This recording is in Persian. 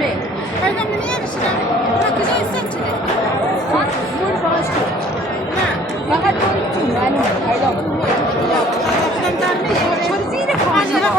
me. Perdón, venía a decir, una cosa essential. Full fast. فقط طوری معلومه پیدا بود چرزیر خانه را